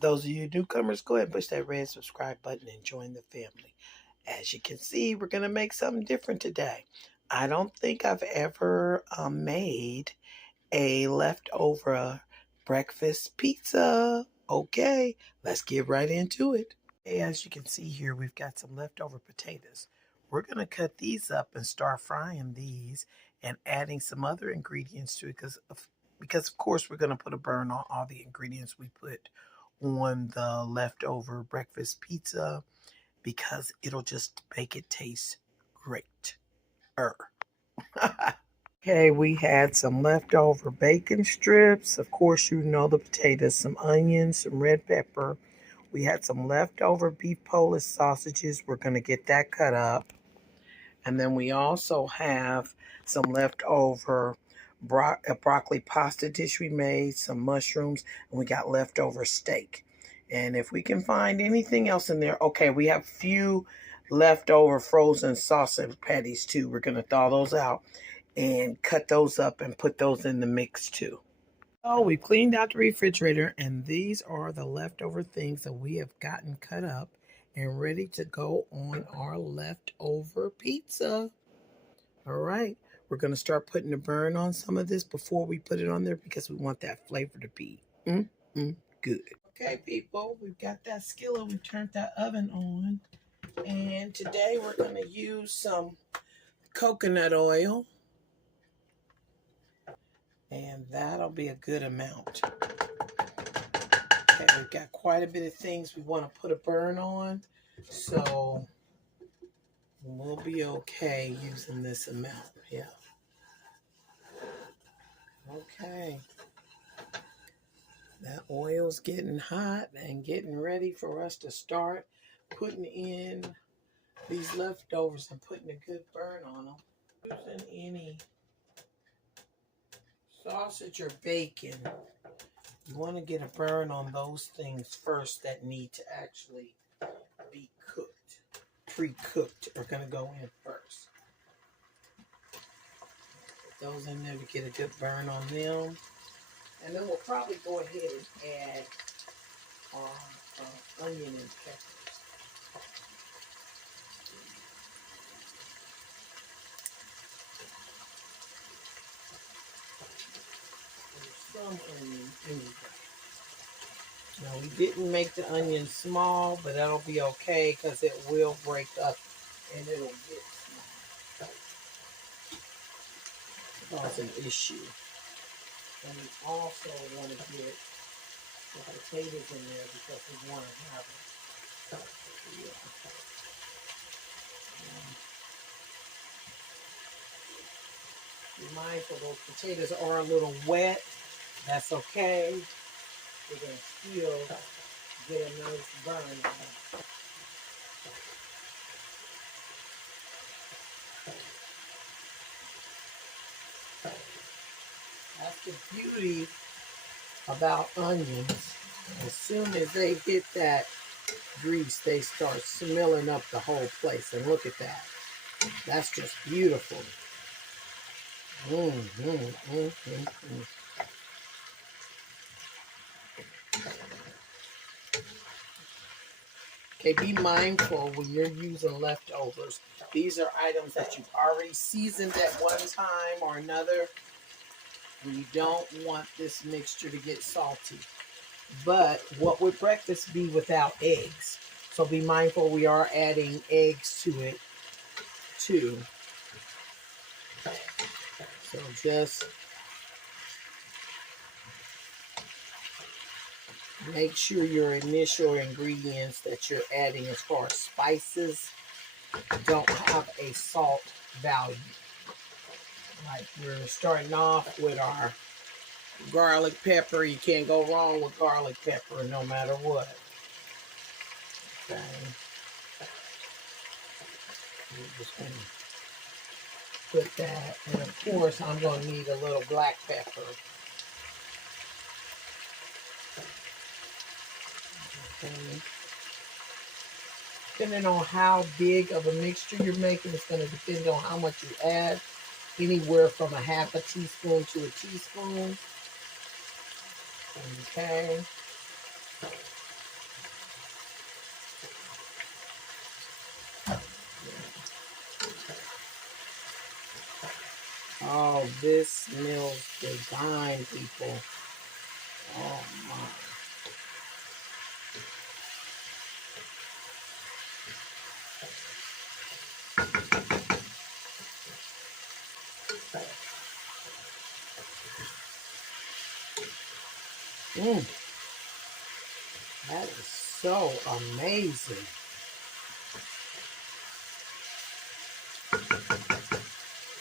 Those of you newcomers, go ahead and push that red subscribe button and join the family. As you can see, we're going to make something different today. I don't think I've ever made a leftover breakfast pizza. Okay, let's get right into it. As you can see here, we've got some leftover potatoes. We're going to cut these up and start frying these and adding some other ingredients to it because of course we're going to put a burn on all the ingredients we put on the leftover breakfast pizza because it'll just make it taste great. Okay, we had some leftover bacon strips. Of course, you know the potatoes, some onions, some red pepper. We had some leftover beef Polish sausages. We're going to get that cut up. And then we also have some leftover broccoli pasta dish we made, some mushrooms, and we got leftover steak. And if we can find anything else in there, okay, we have a few leftover frozen sausage patties too. We're going to thaw those out and cut those up and put those in the mix too. Oh, we cleaned out the refrigerator, and these are the leftover things that we have gotten cut up and ready to go on our leftover pizza. All right, we're going to start putting the burn on some of this before we put it on there because we want that flavor to be good. Okay, people, we've got that skillet. We turned that oven on, and today we're going to use some coconut oil. And that'll be a good amount. Okay, we've got quite a bit of things we want to put a burn on. So we'll be okay using this amount. Yeah. Okay. That oil's getting hot and getting ready for us to start putting in these leftovers and putting a good burn on them. Using any sausage or bacon, you want to get a burn on those things first that need to actually be cooked, pre-cooked, are going to go in first. Put those in there to get a good burn on them. And then we'll probably go ahead and add our onion and pepper. Some onion anyway. Now, we didn't make the onion small, but that'll be okay because it will break up and it'll get small. Cause an issue. And we also want to get the potatoes in there because we want to have them. Be mindful those potatoes are a little wet. That's okay. We're going to still get a nice burn on it. That's the beauty about onions. As soon as they hit that grease, they start smelling up the whole place. And look at that. That's just beautiful. Okay, be mindful when you're using leftovers. These are items that you've already seasoned at one time or another. And you don't want this mixture to get salty. But what would breakfast be without eggs? So be mindful we are adding eggs to it too. So just make sure your initial ingredients that you're adding as far as spices don't have a salt value. Like we're starting off with our garlic pepper. You can't go wrong with garlic pepper no matter what. Okay. We're just going to put that. And of course, I'm going to need a little black pepper. Okay. Depending on how big of a mixture you're making, it's going to depend on how much you add. Anywhere from a half a teaspoon to a teaspoon. Okay. Oh, this smells divine, people. Oh my. Mm, that is so amazing.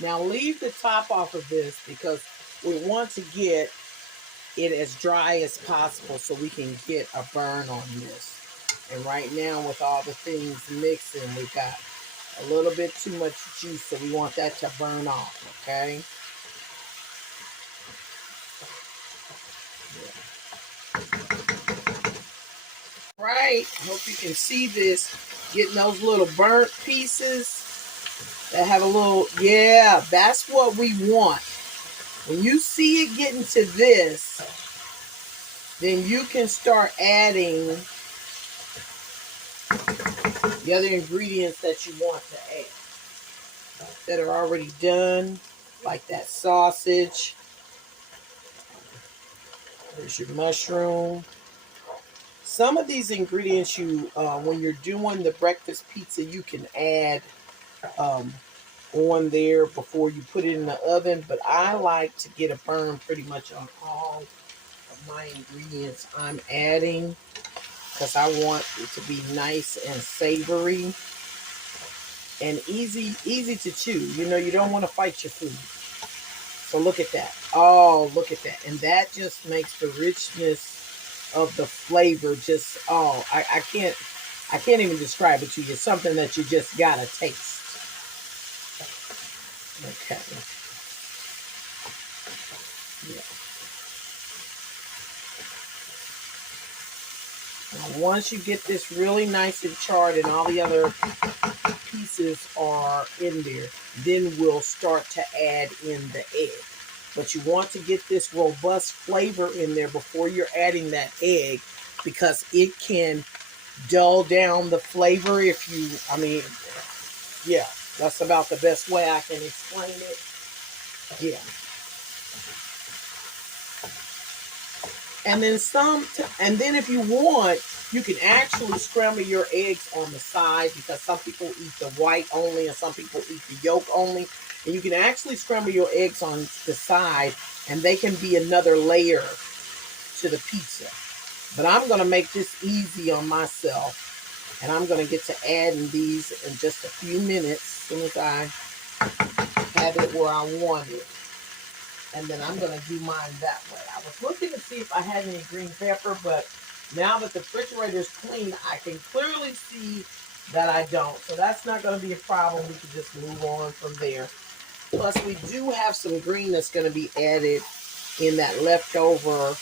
Now leave the top off of this because we want to get it as dry as possible so we can get a burn on this. And right now with all the things mixing, we've got a little bit too much juice, so we want that to burn off, okay? Right, hope you can see this. Getting those little burnt pieces that have a little, yeah, that's what we want. When you see it getting to this, then you can start adding the other ingredients that you want to add that are already done, like that sausage. There's your mushroom. Some of these ingredients when you're doing the breakfast pizza, you can add on there before you put it in the oven. But I like to get a burn pretty much on all of my ingredients I'm adding because I want it to be nice and savory and easy to chew. You know, you don't want to fight your food. So look at that. Oh, look at that. And that just makes the richness of the flavor just, oh, I can't even describe it to you. It's something that you just gotta taste. Okay. Yeah. Now, once you get this really nice and charred and all the other pieces are in there, then we'll start to add in the egg. But you want to get this robust flavor in there before you're adding that egg because it can dull down the flavor if you, I mean, yeah, that's about the best way I can explain it. Yeah. And then and then if you want, you can actually scramble your eggs on the side because some people eat the white only and some people eat the yolk only. And you can actually scramble your eggs on the side and they can be another layer to the pizza. But I'm going to make this easy on myself and I'm going to get to adding these in just a few minutes as soon as I have it where I want it. And then I'm going to do mine that way. I was looking to see if I had any green pepper, but now that the refrigerator is clean, I can clearly see that I don't. So that's not going to be a problem. We can just move on from there. Plus, we do have some green that's going to be added in that leftover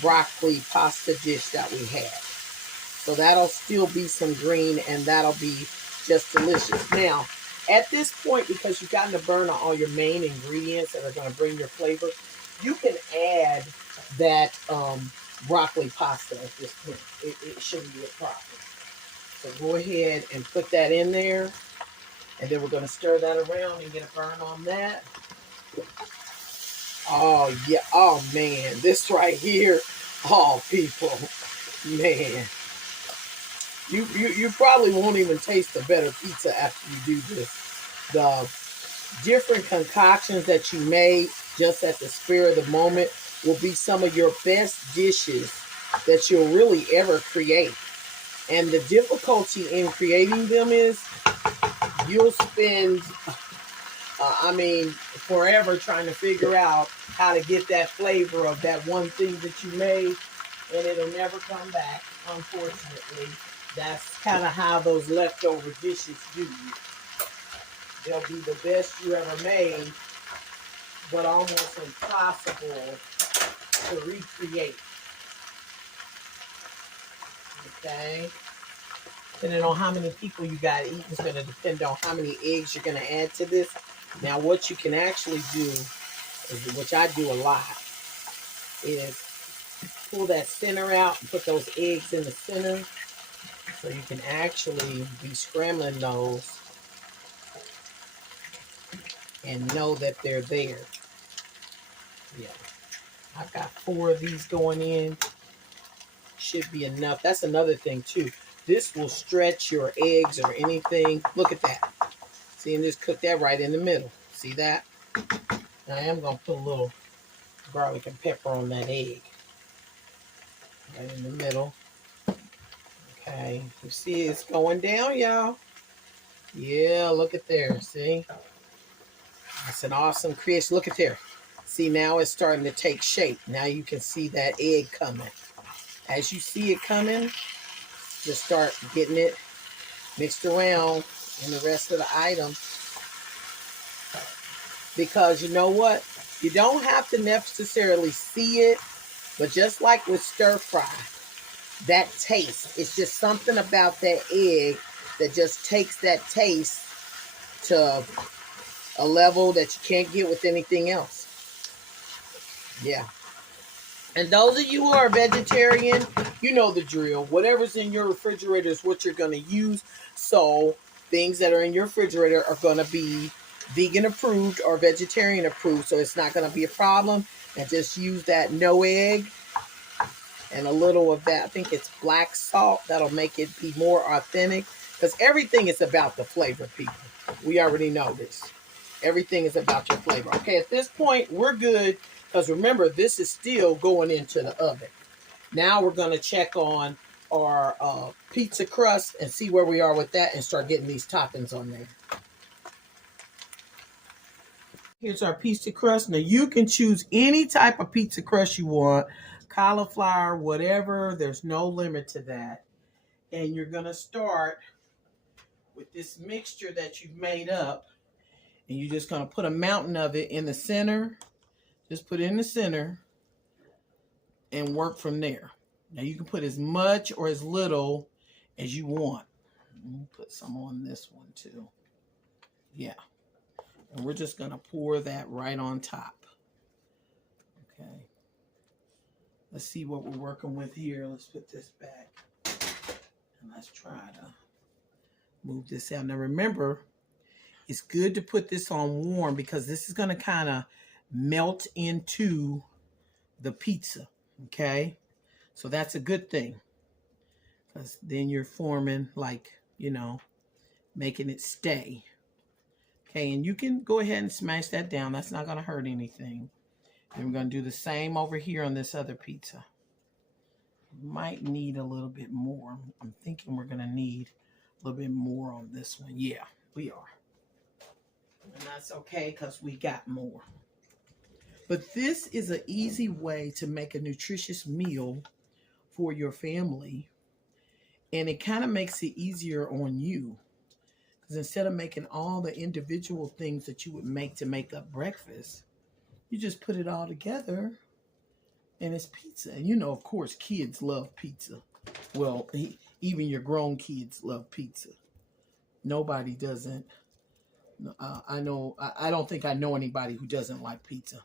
broccoli pasta dish that we had. So that'll still be some green, and that'll be just delicious. Now, at this point, because you've gotten to burn on all your main ingredients that are going to bring your flavor, you can add that broccoli pasta at this point. It shouldn't be a problem. So go ahead and put that in there. And then we're going to stir that around and get a burn on that. Oh, yeah. Oh, man. This right here. Oh, people. Man. You probably won't even taste a better pizza after you do this. The different concoctions that you made just at the spur of the moment will be some of your best dishes that you'll really ever create. And the difficulty in creating them is you'll spend, forever trying to figure out how to get that flavor of that one thing that you made, and it'll never come back, unfortunately. That's kind of how those leftover dishes do you. They'll be the best you ever made, but almost impossible to recreate. Okay? Depending on how many people you got to eat is going to depend on how many eggs you're going to add to this. Now, what you can actually do, which I do a lot, is pull that center out and put those eggs in the center. So you can actually be scrambling those and know that they're there. Yeah, I've got 4 of these going in. Should be enough. That's another thing too. This will stretch your eggs or anything. Look at that. See, and just cook that right in the middle. See that? Now I am going to put a little garlic and pepper on that egg. Right in the middle. Okay. You see it's going down, y'all. Yeah, look at there. See? That's an awesome creation. Look at there. See, now it's starting to take shape. Now you can see that egg coming. As you see it coming, just start getting it mixed around in the rest of the item. Because you know what? You don't have to necessarily see it, but just like with stir fry, that taste, it's just something about that egg that just takes that taste to a level that you can't get with anything else. Yeah. And those of you who are vegetarian, you know the drill. Whatever's in your refrigerator is what you're going to use. So things that are in your refrigerator are going to be vegan approved or vegetarian approved. So it's not going to be a problem. And just use that no egg and a little of that. I think it's black salt. That'll make it be more authentic. Because everything is about the flavor, people. We already know this. Everything is about your flavor. Okay, at this point, we're good. Because remember, this is still going into the oven. Now we're going to check on our pizza crust and see where we are with that and start getting these toppings on there. Here's our pizza crust. Now you can choose any type of pizza crust you want. Cauliflower, whatever. There's no limit to that. And you're going to start with this mixture that you've made up. And you're just going to put a mountain of it in the center. Just put it in the center and work from there. Now you can put as much or as little as you want. Put some on this one too. Yeah. And we're just going to pour that right on top. Okay. Let's see what we're working with here. Let's put this back. And let's try to move this out. Now remember, it's good to put this on warm because this is going to kind of melt into the pizza. Okay. So that's a good thing. Because then you're forming like, you know, making it stay. Okay, and you can go ahead and smash that down. That's not going to hurt anything. And we're going to do the same over here on this other pizza. Might need a little bit more. I'm thinking we're going to need a little bit more on this one. Yeah, we are. And that's okay because we got more. But this is an easy way to make a nutritious meal for your family. And it kind of makes it easier on you. Because instead of making all the individual things that you would make to make up breakfast, you just put it all together and it's pizza. And you know, of course, kids love pizza. Well, even your grown kids love pizza. Nobody doesn't. I don't think I know anybody who doesn't like pizza.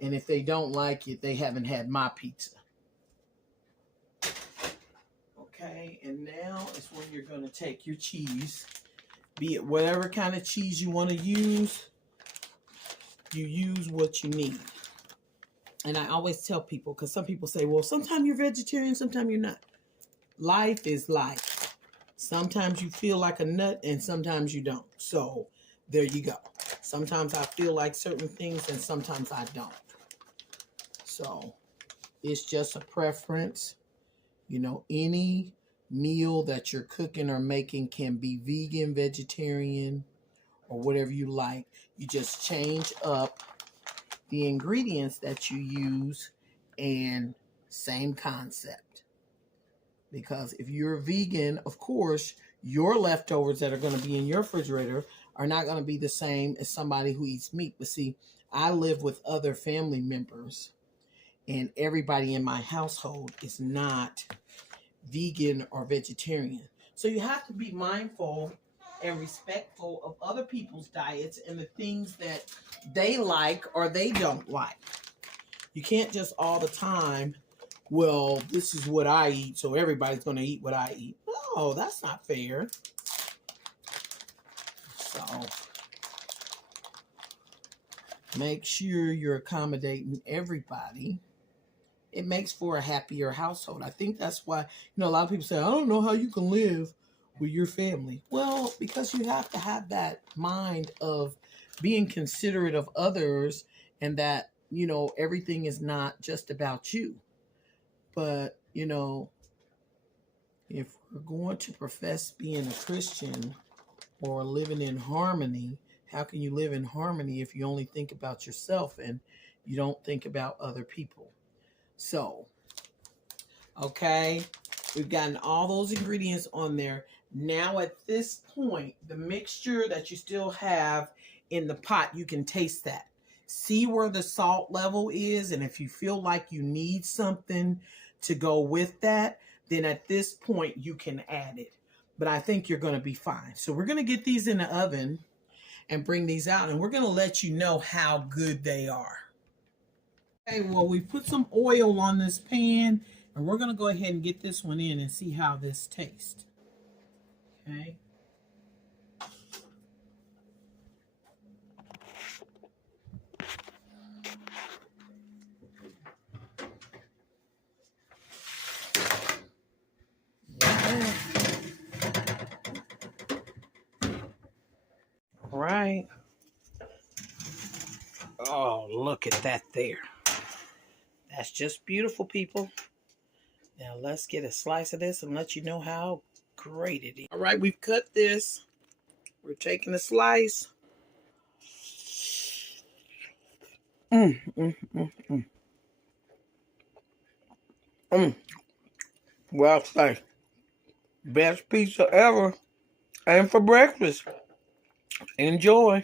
And if they don't like it, they haven't had my pizza. Okay, and now is when you're going to take your cheese. Be it whatever kind of cheese you want to use, you use what you need. And I always tell people, because some people say, well, sometimes you're vegetarian, sometimes you're not. Life is life. Sometimes you feel like a nut and sometimes you don't. So there you go. Sometimes I feel like certain things and sometimes I don't. So it's just a preference. You know, any meal that you're cooking or making can be vegan, vegetarian, or whatever you like. You just change up the ingredients that you use and same concept. Because if you're vegan, of course, your leftovers that are going to be in your refrigerator are not going to be the same as somebody who eats meat. But see, I live with other family members and everybody in my household is not vegan or vegetarian. So you have to be mindful and respectful of other people's diets and the things that they like or they don't like. You can't just all the time, well, this is what I eat, so everybody's going to eat what I eat. No, that's not fair. So Make sure you're accommodating everybody. It makes for a happier household. I think that's why, a lot of people say, I don't know how you can live with your family. Well, because you have to have that mind of being considerate of others, and that, everything is not just about you. But, if we're going to profess being a Christian or living in harmony, how can you live in harmony if you only think about yourself and you don't think about other people? So, okay, we've gotten all those ingredients on there. Now at this point, the mixture that you still have in the pot, you can taste that. See where the salt level is, and if you feel like you need something to go with that, then at this point you can add it. But I think you're going to be fine. So we're going to get these in the oven and bring these out, and we're going to let you know how good they are. Okay, well, we put some oil on this pan, and we're going to go ahead and get this one in and see how this tastes. Okay. Yeah. All right. Oh, look at that there. That's just beautiful, people. Now let's get a slice of this and let you know how great it is. All right, we've cut this. We're taking a slice. Mm, mm, mm, mm. Mm. Well, say, best pizza ever. And for breakfast. Enjoy.